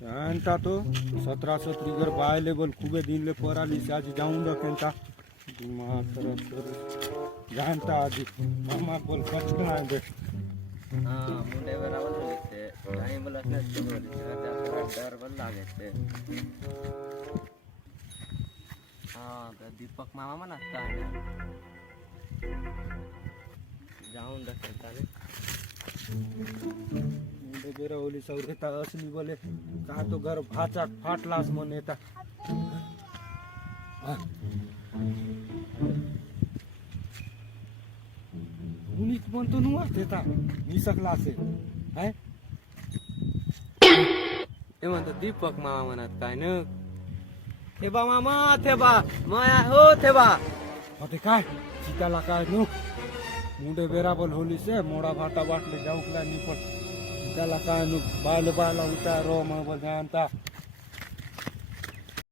शांता तो 17 घर by level खूबे दिन ले पराली से आज जाऊं रखेंता दिमाग तरफ जानता आज मामा बोल कचना दे हाँ मुंडे बराबर होते काही बोलत नसते डर पण लागते हाँ तर दीपक मामा म्हणत काय जाऊन रखेंता रे मुंडे बेरा ओली सौरेता असली बोले का तो घर भाचा फाटलास मन येता उनीच म्हणतो नुवा देता निसकला असेल है ते म्हणतो दीपक मामा म्हणत काय न थेबा मामा थेबा माया हो थेबा होते काय सीताला काय नु मुंडे बेराबल होली से मोड़ा भाटा बाटले जाऊकला निपट सीताला काय नु बाल बाला उतारो मग जानता